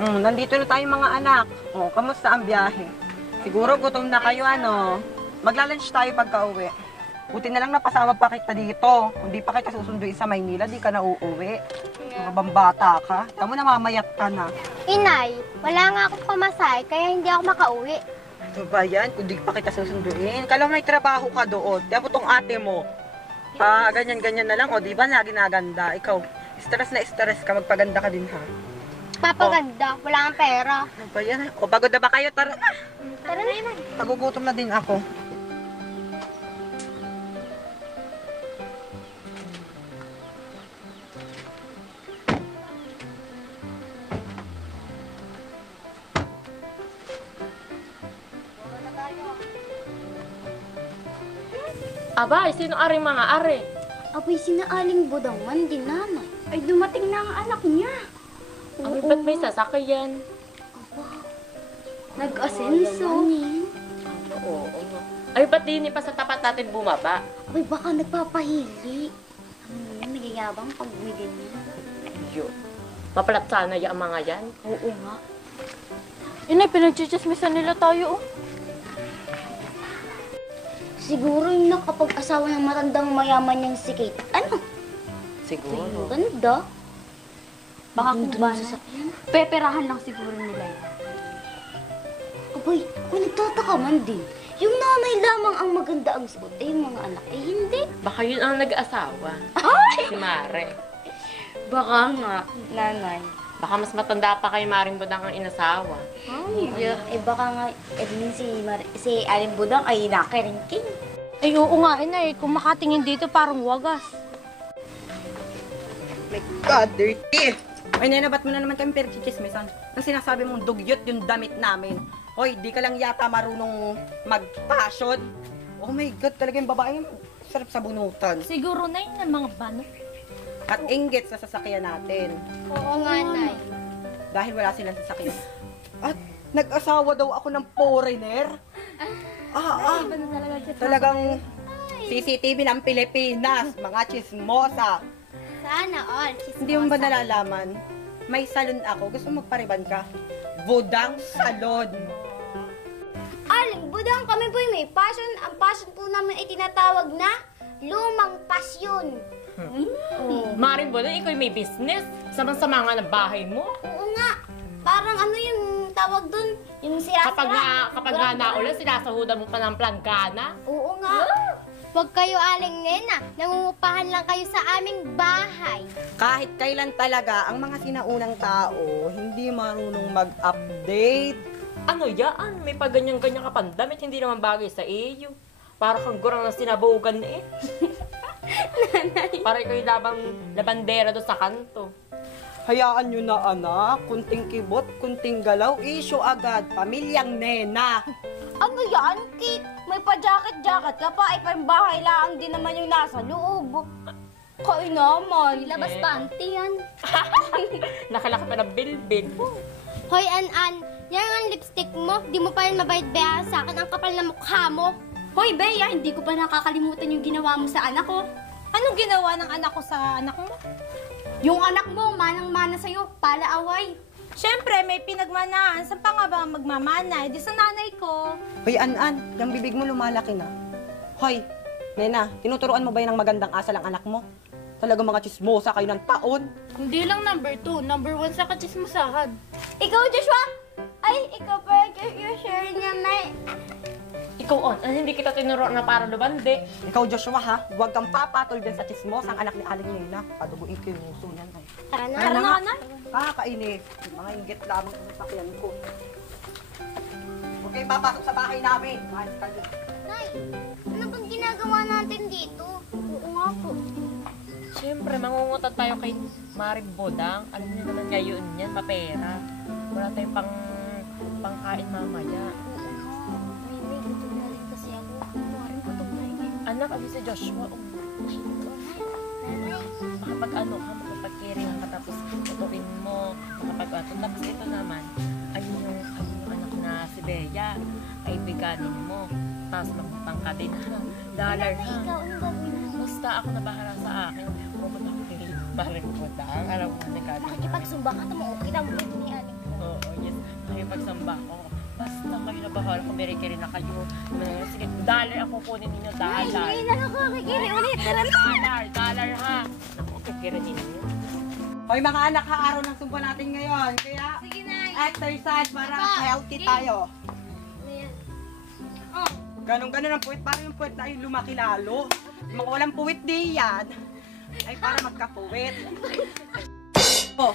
Nandito na tayo mga anak. Kamusta ang biyahe? Siguro gutom na kayo, ano? Magla-lunch tayo pagka-uwi. Buti na lang napasama pa kita dito. Kung di pa kita susunduin sa Maynila, di ka na uuwi. Mga bambata ka. Tamo na mamayat ka na. Inay, wala nga akong pamasahe, kaya hindi ako makauwi. Ano ba yan? Kung di pa kita susunduin. Kala mo may trabaho ka doon. Kaya po tong ate mo. Ganyan-ganyan na lang. O, di ba na ginaganda? Ikaw, stress ka. Magpaganda ka din, ha? Papaganda, wala kang pera. Ano ba yan? O, pagod na ba kayo? Tara na. Tara na, Inay. Nagugutom na din ako. Aba, sino aring mga are? Abay, sinaaling budangan din nanay. Ay, dumating na ang anak niya. Ay, ba't may sasakyan? Nag-asenso. Oo. Ay, ba't di pa sa tapat natin bumaba? Abay, baka nagpapahili. Ano yan, nagyayabang pag may ganyan. Yo. Mapalat sana yung mga yan. Oo nga. Inay, pinagchichismisan nila tayo, oh. Siguro yung nakapag-asawa ng matandang mayaman niyang si Kate. Ano? Siguro. Ganda. Baka Ganda kung ba ng na, sasakyan. peperahan lang siguro nila yan. Abay, kung nagtataka man din, yung nanay lamang ang maganda ang suot, eh yung mga anak, eh hindi. Baka yun ang nag-asawa. Si Mare. Baka nga, nanay. Baka mas matanda pa kay Maring Budang ang inasawa. Eh baka nga, si Aling Budang ay nakaringking. Ay, oo nga, inay. Kung makatingin dito, parang wagas. My God, dirty! Ay, nena, ba't mo na naman kami perchichismisan? Ang sinasabi mong dugyot yung damit namin. Hoy, di ka lang yata marunong mag-fashion. Oh my God, talagang babae sarap sa bunutan. Siguro na yun ang mga bano. At inggit sa sasakyan natin. Oo nga, Nay. Dahil wala silang sasakyan. At nag-asawa daw ako ng foreigner. Talagang CCTV ng Pilipinas, mga chismosa. Sana all. Hindi mo ba nalalaman? May salon ako. Gusto mo magpariban ka? Budang Salon. Aling Budang, kami po may passion. Ang passion po namin ay tinatawag na lumang pasyon. Maring Budang, ikaw may business. Samang-sama nga ng bahay mo. Oo nga. Parang ano yung tawag dun? Yung sira-sira. Kapag nga naulan, sinasahudan mo pa ng planggana. Oo nga. Huwag kayo, Aling Nena. Nangungupahan lang kayo sa aming bahay. Kahit kailan talaga, ang mga sinaunang tao, hindi marunong mag-update. Ano yan? May paganyan-ganyan ka pandamit, hindi naman bagay sa iyo. Para kang gurang na sinabugan eh. Para ikaw yung labandera doon sa kanto. Hayaan nyo na anak, kunting kibot, kunting galaw, issue agad, pamilyang Nena. Ano yan, Kate? May pa-jacket-jacket ka pa. Ay, bahay lang din naman yung nasa loob. Kaya naman. Labas panty yan. Nakalaki pa ng bilbil. Hoy, An-An. Yan ang lipstick mo. Di mo pa rin mabayad-bayaran sa akin. Ang kapal na mukha mo. Hoy, Bea, hindi ko pa nakakalimutan yung ginawa mo sa anak ko. Anong ginawa ng anak ko sa anak mo? Yung anak mo, manang-mana sa'yo, palaaway. Siyempre, may pinagmanaan. Saan pa nga ba magmamana? Di sa nanay ko. Hoy, An-An, yung bibig mo lumalaki na. Hoy, Nena, tinuturuan mo ba yun ng magandang asal ang anak mo? Talaga mga chismosa kayo ng taon. Hindi lang number 2, number 1 sa kachismosahan. Ikaw, Joshua? Ay, ikaw pa yung share niya, May. Ikaw on, hindi kita tinuruan na para lumande. Ikaw, Joshua, ha? Huwag kang papatol din sa chismosa ang anak ni Aling Nena. Paduguin ko yung uso niyan. Ay. Tara na. Tara na. Anak. Kakainis. Mga inggit lamang sa sasakyan ko. Huwag kayong papasok sa bahay namin. Mahal kayo. Nay, ano bang ginagawa natin dito? Oo nga po. Siyempre, mangungutan tayo kay Maring Budang. Alam niyo naman ngayon yan, mapera. Wala tayong pangkain mamaya. May gutom na rin kasi ako. Parang gutom na rin. Anak, ano si Joshua? Nanay. Baka pag ano ka, makapag-carry ka tapos tutuin mo, makapag-ato. Tapos ito naman, ayun yung anak na si Bea, kaibiganin mo. Tapos magpang ka din, ha? Dollar, ha? Ikaw, anong gagawin mo? Basta ako na bahala sa akin. Pumunta ko kay Maring Budang. Alam mo na nagkagawa. Nakikipagsumba ka, tamo okay lang ni Aling. Oo, yes. Nakipagsamba ako. Basta kayo na bahala kung may rin na kayo. Sige, dollar ang kukunin ninyo, dollar. Ay, naku, kikiri ulit. Dollar ha. Naku, kikirin ninyo. Hoy mga anak, ha, araw ng sumpa natin ngayon. Kaya, Sige, Nay. exercise para Papa, healthy sige. tayo. Ayan. Ganon ang puwit. Para yung puwit na ay lumaki lalo. Yung mga walang puwit di yan, ay para magkapuwit. Oh.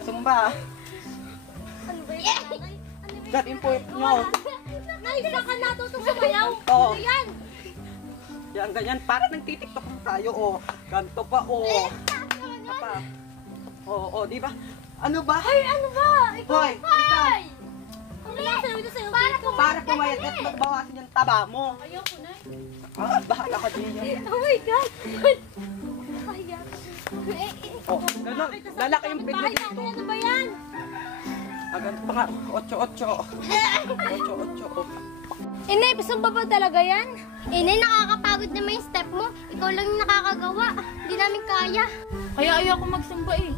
Sumba. Ano ba yan? Gat yung puwit nyo. Nay, saan ka natutong sumayaw? Oo. Ano yan? Yan, ganyan. Para nagtitiktok tayo, oh. Ganto pa, oh. Pa. Oo, di ba? Ano ba? Ay, ano ba? Ikaw, Hoy, ikaw. Ano yan? Para pumayat at magbawasan yung taba mo. Ayoko, Nay. Ah, bahala ka din. Oh my God. Kaya. Oh, ganon. Lalaki yung piglo dito. Ano ba yan? Ah, ganito pa nga. 8-8. 8-8. Oh. Inay, sumba ba talaga yan? Inay, nakakapagod naman yung step mo. Ikaw lang yung nakakagawa. Hindi namin kaya. Kaya ayoko magsamba eh.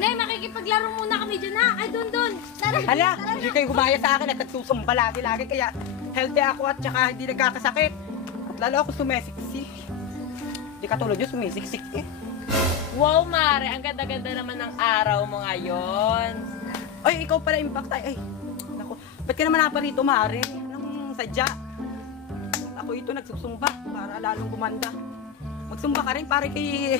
Nay, makikipaglaro muna kami dyan ha. Ay, doon. Tara. Hala, hindi kayo gumaya sa akin at nagsusumba lagi-lagi. Kaya healthy ako at saka hindi nagkakasakit. At lalo ako sumisiksik. Hindi katulad yun, sumisiksik eh. Wow, Mare, ang ganda-ganda naman ng araw mo ngayon. Ay, ikaw pala impact ay. Naku, ba't ka naman naparito, Mare? Anong sadya? Ako ito nagsusumba para lalong gumanda. Magsumba ka rin para kay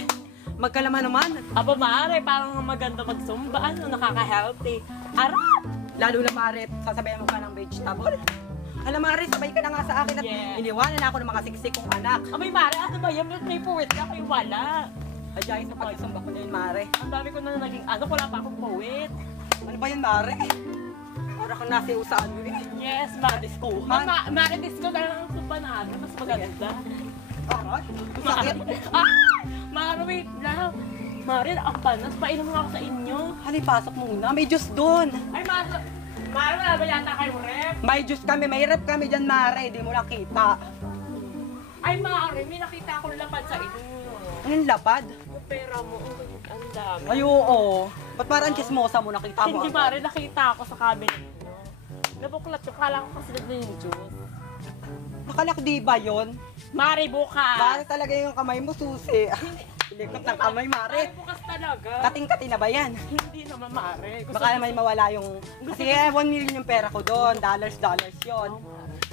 magkalaman naman. Aba, Mare, parang maganda magsumba. Ano, nakaka-healthy. Arap! Lalo na, Mare, sasabayan mo pa ng vegetable. Alam, Mare, sabay ka na nga sa akin at Yeah. iniwanan ako ng mga siksik kong anak. Abay, Mare, ano ba yan? May puwit ka, kayo wala. Adjay sa pagsumba ko na yun, Mare. Ang dami ko na naging ano, wala pa akong puwit. Ano ba yan, Mare? Para kang nasiyaw sa ano eh. Yes, Mare. Diskuhan. Mare, disco na lang ang sumba natin. Mas maganda. Aray, sakit. Mare, wait lang. Mare, ang panas. Painom mo ako sa inyo. Hali, pasok muna. May juice doon. Ay, Mare, wala ba yata kayo rep? May juice kami. May rep kami dyan, Mare. Di mo lang kita. Ay, Mare, may nakita akong lapad sa inyo. Anong lapad? Yung pera mo, ang dami. Ay, oo. Ba't parang chismosa mo nakita mo? Hindi, Mare, nakita ako sa cabinet nyo. Nabuklat ko, kala ko kasi na yung juice. Nakalak di ba yun? Mare, bukas! Mare talaga yung kamay mo susi. Likot ng kamay, Mare. Mare, bukas talaga. Kating-kati na ba yan? Hindi naman, Mare. Gusto Baka naman mawala yung... Kasi 1 million yung pera ko doon. Dollars yun.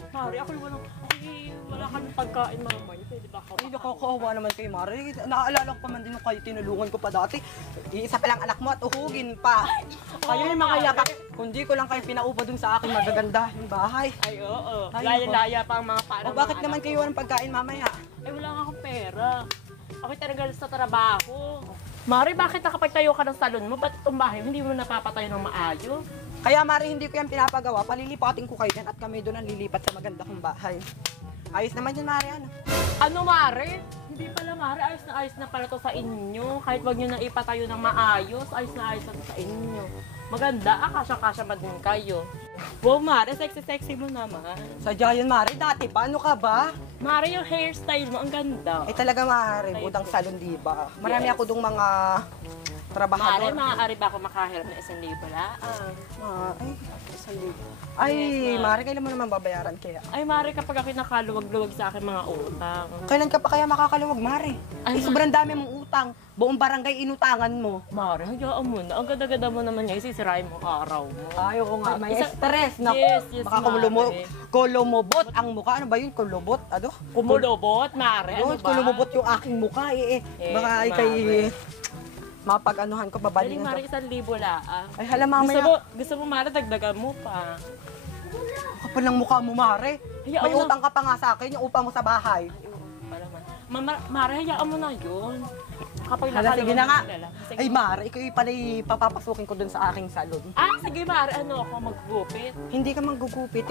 Mare, ako wala kami pagkain mamaya. Pwede ba ako? Ay, nakakawa naman kayo, Mare. Naaalala ko pa man din nung kayo tinulungan ko pa dati. Iisa pa lang anak mo at uhugin pa. Kayo yung mga yapak. Kundi ko lang kayo pinaupa dun sa aking magaganda yung bahay. Ay, oo. Ay, Laya-laya pa ang mga O parang bakit naman kayo walang pagkain mamaya? Ay, wala nga akong pera. Ako talaga sa trabaho. Mare, bakit nakapagtayo ka ng salon mo? Ba't itong bahay hindi mo napapatayo ng maayos? Kaya, Mare, hindi ko yan pinapagawa. Palilipatin ko kayo yan at kami doon ang lilipat sa maganda kong bahay. Ayos naman yan, Mare. Ano? Ano, Mare? Hindi pala, Mare. Ayos na pala to sa inyo. Kahit wag nyo na ipatayo ng maayos, ayos na to sa inyo. Maganda, kasya-kasya man din kayo. Wow, Mare, sexy-sexy mo naman. Sadya yun, Mare. Dati pa, ano ka ba? Mare, yung hairstyle mo, ang ganda. Eh talaga, Mare. Budang salon, di ba? Marami Yes. ako dong mga Mare, trabahador. maaari ba ako makahirap na 1,000 lang? Ay, isang libo. Ay, Yes, Mare, kailan mo naman babayaran kaya? Ay, Mare, kapag ako nakaluwag-luwag sa akin mga utang. Kailan ka pa kaya makakaluwag, Mare? Ay, Ay, sobrang dami mong utang. Buong barangay inutangan mo. Mare, hayaan mo na. Ang ganda-ganda mo naman ngayon, sisirain mo ang araw mo. Ay, oo nga. May Isa- stress. Naku, Yes, yes, baka Mare. kulumubot ang mukha. Ano ba yun? Kulubot? Ano? Kumulobot, Mare, ano Ano ba? kulumubot yung aking mukha eh. Baka ay kay mapag-anuhan ko, Dali, babalingan Mare, ko. 1,000 lang. Ay, hala mamaya. Gusto mo, Mare, dagdagan mo pa. Kapal ng mukha mo, Mare. Hayaan May mo na. utang ka pa nga sa akin, yung upa mo sa bahay. Ay, oo, pala man. Mare, hayaan mo na yun. Kapag Hala, sige na nga. kilala. Sige. Ay, Mare, ikaw yung pala papapasukin ko dun sa aking salon. Sige, Mare, ano ako maggupit? Hindi ka manggugupit,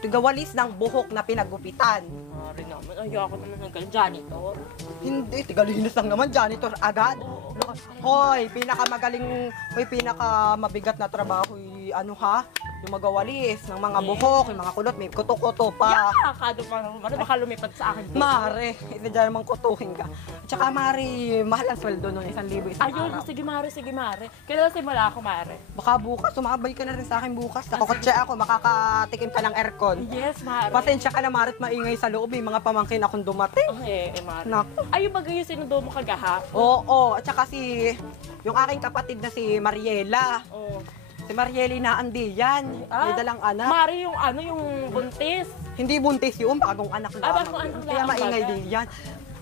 tigawalis ng buhok na pinagupitan. Mare naman, ayoko naman ng ganun. Janitor. Hindi, tigalinis lang naman, janitor agad. Hoy, pinakamagaling, hoy, pinakamabigat na trabaho, ano ha? Yung magawalis, ng mga buhok, yung mga kulot, may kuto-kuto pa. Kado pa naman. Mare, baka lumipat sa akin. Mare, ito dyan namang kutuhin ka. At saka, Mare, mahal ang sweldo nun, 1,000 isang Ayun, araw. sige Mare, sige Mare. Kailan simula ako Mare? Baka bukas, sumabay ka na rin sa akin bukas. Nakukutse ako, makakatikim ka ng aircon. Yes, Mare. Pasensya ka na, Mare, at maingay sa loob. May mga pamangkin akong dumating. Mare. Naku. Ayun ba yung sinundo mo kagahap? Oo, at saka yung aking kapatid na si Mariela. Oo. Si Mariela na andi yan. May dalang anak. Mare, yung yung buntis. Hindi buntis yun, bagong anak lang. Bagong anak Kaya lang, maingay baga. din yan.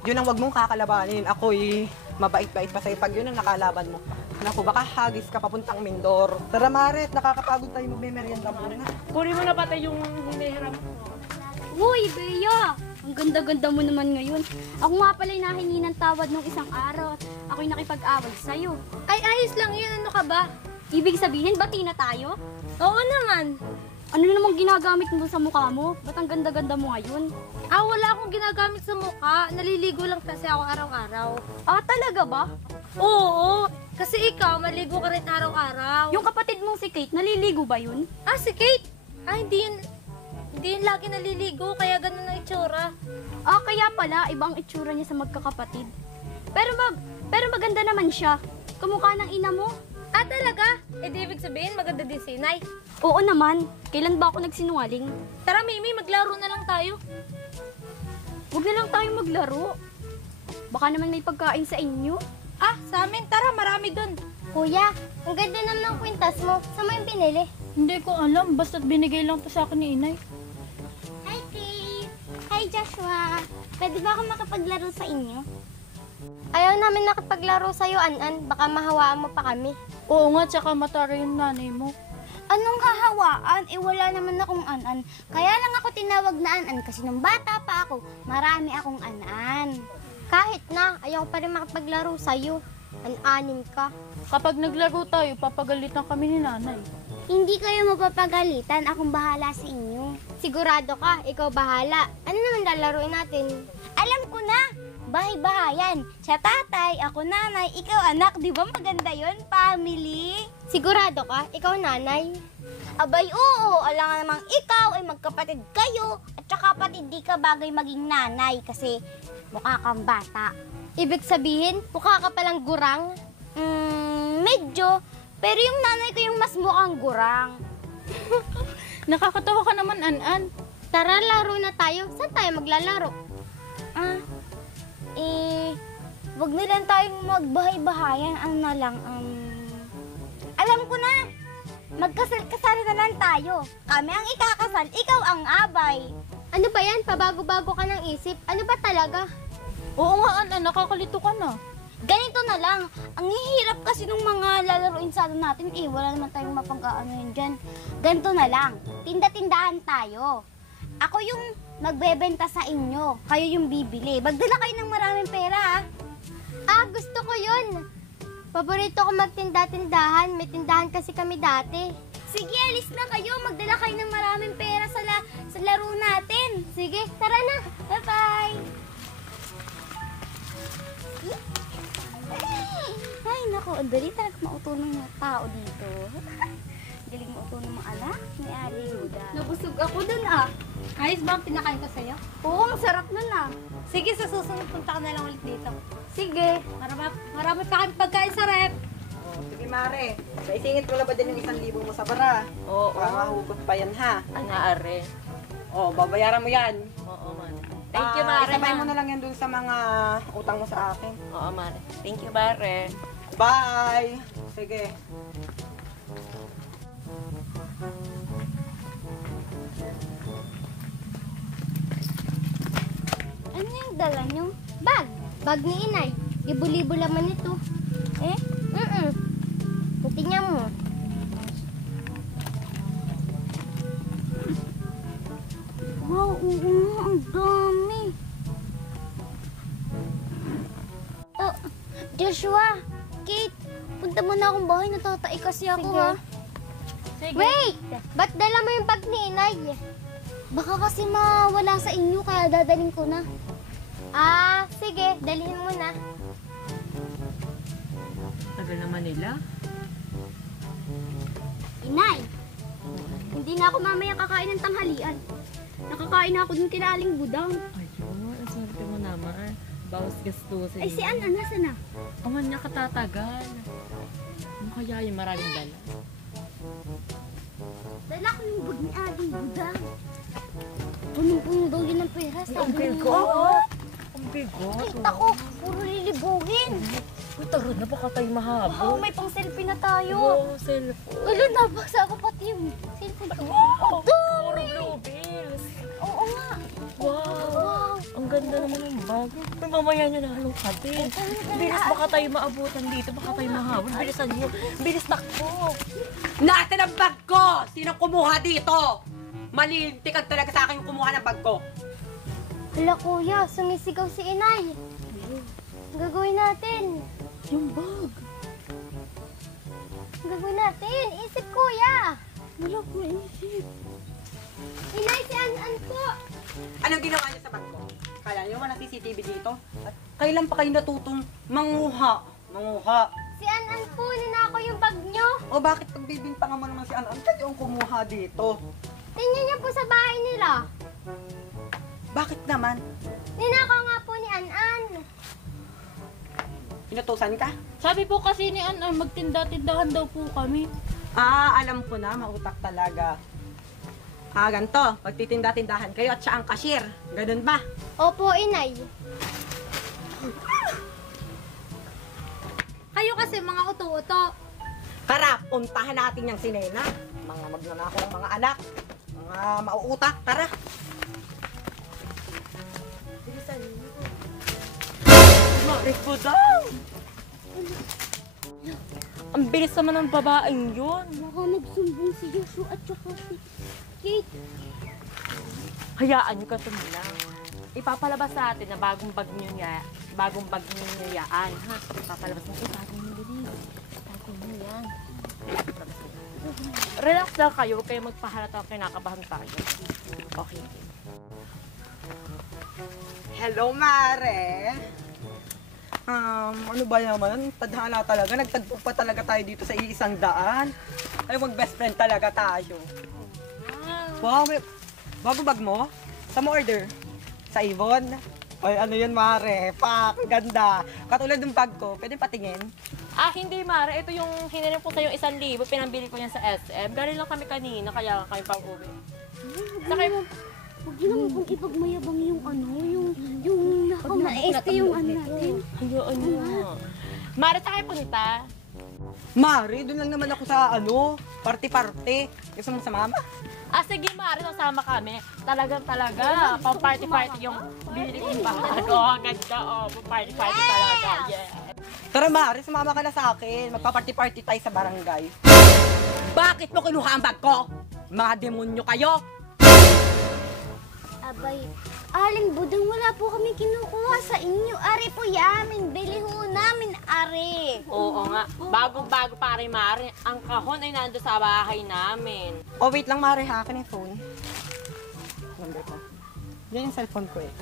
Yun ang wag mong kakalabanin. Ako'y mabait-bait pa sa'yo pag yun ang nakalaban mo. Naku, baka hagis ka papuntang Mindoro. Tara, Maret, nakakapagod tayo magme-merienda muna. Kunin mo na pati yung hinihiram ko. Uy, Bea! Ang ganda-ganda mo naman ngayon. Ako nga pala'y nahingi ng tawad nung isang araw. Ako'y nakipag-away sa'yo. Ay, ayos lang yun. Ano ka ba? Ibig sabihin, bati na tayo? Oo naman. Ano namang ginagamit mo sa mukha mo? Ba't ang ganda-ganda mo ngayon? Wala akong ginagamit sa mukha. Naliligo lang kasi ako araw-araw. Ah, talaga ba? Oo, kasi ikaw, maligo ka rin araw-araw. Yung kapatid mong si Kate, naliligo ba yun? Si Kate? Hindi yun lagi naliligo, kaya ganun ang itsura. Ah, kaya pala, ibang itsura niya sa magkakapatid. Pero maganda naman siya. Kamukha ng ina mo. Talaga? Di ibig sabihin, maganda din si Inay. Oo naman. Kailan ba ako nagsinungaling? Tara, Mimi, maglaro na lang tayo. Huwag na lang tayo maglaro. Baka naman may pagkain sa inyo. Sa amin, tara, marami dun. Kuya, ang ganda naman ng kwintas mo. Saan mo yung binili? Hindi ko alam, basta't binigay lang to sa akin ni Inay. Hi, Kate. Hi, Joshua. Pwede ba ako makapaglaro sa inyo? Ayaw namin nakapaglaro sa'yo, An-An. Baka mahawaan mo pa kami. Oo nga, tsaka matara yung nanay mo. Anong hahawaan? Wala naman akong An-An. Kaya lang ako tinawag na An-An kasi nung bata pa ako, marami akong An-An. Kahit na, ayaw pa rin makapaglaro sa'yo. An-anim ka. Kapag naglaro tayo, papagalitan kami ni nanay. Hindi kayo mapapagalitan. Akong bahala sa inyo. Sigurado ka, ikaw bahala. Ano naman lalaruin natin? Alam ko na! Bahay-bahayan. Siya tatay, ako nanay, ikaw anak. Di ba maganda yon, family? Sigurado ka? Ikaw nanay? Abay, oo. Alam nga namang ikaw ay magkapatid kayo. At saka kapatid di ka bagay maging nanay kasi mukha kang bata. Ibig sabihin, mukha ka palang gurang? Medyo. Pero yung nanay ko yung mas mukhang gurang. Nakakatawa ka naman, An-An. Tara, laro na tayo. Saan tayo maglalaro? Wag na lang tayong magbahay-bahayan. Ano na lang, alam ko na! Magkasal-kasal na lang tayo. Kami ang ikakasal, ikaw ang abay. Ano ba yan? Pabago-bago ka ng isip. Ano ba talaga? Oo nga, An-An, nakakalito ka na. Ganito na lang. Ang hihirap kasi nung mga lalaroin sa atin natin, wala naman tayong mapag-aano yun dyan. Ganito na lang. Tinda-tindahan tayo. Ako yung magbebenta sa inyo. Kayo yung bibili. Magdala kayo ng maraming pera, gusto ko yun. Paborito ko magtinda-tindahan. May tindahan kasi kami dati. Sige, alis na kayo. Magdala kayo ng maraming pera sa laro natin. Sige, tara na. Bye-bye. Ay, naku. Ang dali talaga mauto ng mga tao dito. Galing mauto ng mga anak. May ari. Nabusog ako dun, Ayos ba ang pinakain ko sa'yo? Oo, ang sarap nun, Sige, sa susunod punta ka na lang ulit dito. Sige. Marami pa kami pagkain sa rep. Sige, Mare. Naisingit ko na ba dyan yung 1,000 mo sa bara? Oo. Baka mahugot pa yan, ha? Are. Babayaran mo yan. Oo, Mare. Thank you, Mare. Isabay mo na lang yan dun sa mga utang mo sa akin. Oo, Mare. Thank you, Mare. Bye! Sige. Ano yung dala nyo? Bag. Bag ni inay. Libo-libo laman ito. Tingnan mo. Wow, ang dami. Joshua, Kate, punta mo na akong bahay. Natatai kasi ako, Sige. ha? Sige. Wait! Ba't dala mo yung bag ni inay? Baka kasi mawala sa inyo, kaya dadaling ko na. Sige. Dalhin mo na. Tagal naman nila. Inay, Hindi na ako mamaya kakain ng tanghalian. Nakakain na ako dun kila Aling Budang. Ayun, ang swerte mo naman. Bawas gastusin. Ay, si Ana, nasa na? Aman niya katatagal. Ano kaya yung maraming dala? Dala ko yung bag ni Aling Budang. Punong-puno daw yun ng pera. Ang bigo. Ang bigo. Kita ko, puro lilibugin. Uy, taro na, baka tayo mahabol. Wow, may pang selfie na tayo. Wow, cellphone. Wala, nabasa ko pati yung cellphone ko. Wow! Dami! Puro blue bills. Oo nga. Wow! Wow. Ang ganda naman ng bag. May mamaya niya na halong katin. Bilis, baka tayo maabutan dito. Baka tayo mahabol. Bilisan niyo. Bilis, takbo. Nasaan ang bag ko? Sinong kumuha dito? Malintikad talaga sa akin yung kumuha ng bag ko. Hala kuya, sumisigaw si inay. Ang gagawin natin? Yung bag. Ang gagawin natin? Isip kuya. Wala ko maisip. Inay, si An-An po. Anong ginawa niyo sa bag ko? Kala niyo wala CCTV dito? At kailan pa kayo natutong manguha? Manguha. Si An-An po, ninakaw yung bag nyo. O bakit pagbibintangan mo naman si Anan? Kayo ang kumuha dito. Tingnan niyo po sa bahay nila. Bakit naman? Ninakaw nga po ni An-An. Inutusan ka? Sabi po kasi ni An, magtinda-tindahan daw po kami. Ah, alam ko na, mautak talaga. Ah, ganito, magtitinda-tindahan kayo at siya ang cashier. Ganun ba? Opo, inay. Kayo kasi mga uto-uto. Tara, puntahan natin yung sinena. Mga magnanakaw ng mga anak. Mga mauutak, tara. Bilisan niyo. Marik po daw. Ang bilis naman ng babaeng yun. Baka magsumbong si Joshua at saka si Kate. Hayaan niyo ka lang. Ipapalabas sa atin na bagong bag niyo yaan, ha? Ipapalabas natin, bagong niyo bilis. Bagong niyo yan. Relax lang kayo, huwag kayo magpahalata kinakabahan tayo. Okay. Hello, Mare. Ano ba naman? Tadhana talaga. Nagtagpo pa talaga tayo dito sa iisang daan. Ay, mag-best friend talaga tayo. Wow, may bago bag mo? Sa mo order? Sa Avon? Ay, ano yun, Mare? Pak, ganda. Katulad ng bag ko, pwede patingin? Ah, hindi Mara. Ito yung hinirin ko sa'yo 1,000. Pinambili ko yan sa SM. Galing lang kami kanina, kaya kami pang uwi. Saka Huwag yun naman kung ipagmayabang yung ano, yung naka-maeste yung ano natin. hayaan niyo. Mara, saka yung punta. Mare, doon lang naman ako sa ano, party-party. Gusto mo sumama? Ah, sige Mara, sasama kami. Talaga, pang party-party yung bili kong bag. Oh, ganda, oh. Pang party-party talaga. Yeah. Tara, Mare, sumama ka na sa akin. Magpa-party-party tayo sa barangay. Bakit mo kinuha ang bag ko? Mga demonyo kayo! Abay, Aling Budang, wala po kami kinukuha sa inyo. Ari po yamin, bili ho namin, ari. Oo nga. Bago-bago pare Mare. Ang kahon ay nando sa bahay namin. Oh, wait lang, Mare, ha? Akin yung phone. Number ko. Yan yung cellphone ko eh.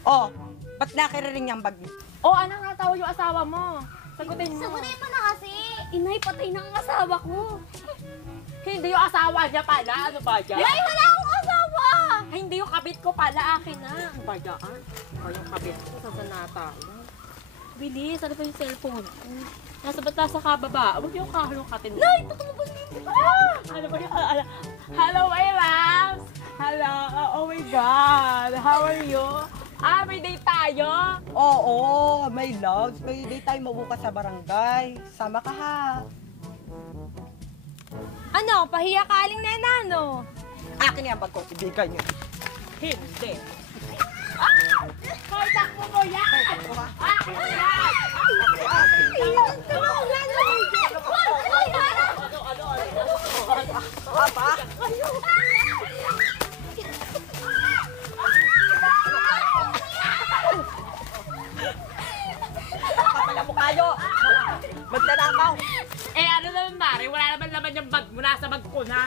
Oh, ba't nakiriring yung bag niyo? Oh, ano nga tawag yung asawa mo? Sagutin mo. Sagutin mo na kasi. Inay, patay na ang asawa ko. Hindi yung asawa niya pala. Ano ba yan? Ay, wala akong asawa! Ay, hindi yung kabit ko pala. Akin na. Ano ba yan? O, yung kabit ko. Saan na tayo? Bilis. Ano ba yung cellphone ko? Nasa ba't nasa kababa? Huwag yung kahalungkatin mo. Nay, tutulungan niyo. Ano ba yung... Hello, my loves! Hello! Oh my God! How are you? Ah, may date tayo? Oo, my loves. May day tayo mabukas sa barangay. Sama ka ha. Ano, pahiya ka Aling Nena, no? Akin yung bag ko. Ibigay niyo. Hindi. Ah! Hoy, takbo mo yan! Akin yan! Papa? Kapala mo kayo! Magnanakaw! Eh, ano naman, Mari? Wala naman laman yung bag mo. Nasa bag ko na.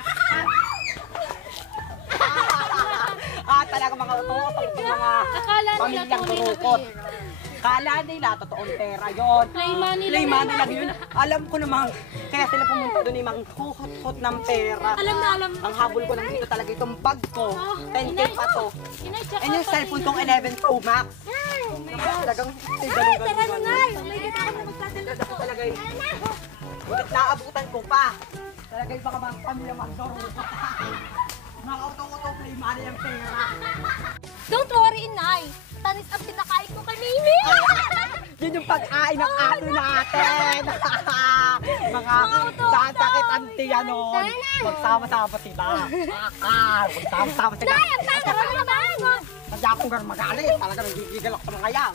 Talaga mga utot. Mga Akala nila pamilyang tunay na kurukot. pera. Kala nila, totoong pera yon. Play money Play lang money lang yun. Alam ko namang, kaya sila pumunta doon yung mga hukot ng pera. Alam na, alam. Ang habol ko lang dito talaga itong bag ko. 10K pa to. Inay, tsaka And yung cellphone kong 11 Pro Max. Talagang Tara na nga! talaga yun. Bulit naabutan ko pa. Talaga yung baka mga pamilya magdoro. Mga auto-auto play money ang pera. Don't worry, Inay. Tanis ang pinakain ko kay Mimi. Yun yung pag-ain ng aso natin. Mga sasakit ang tiyan nun. Magsama-sama sila. Magsama-sama sila. Ay, ang tanga mo naman! Sadya akong magalit. Talaga nagigigil ako sa mga yan.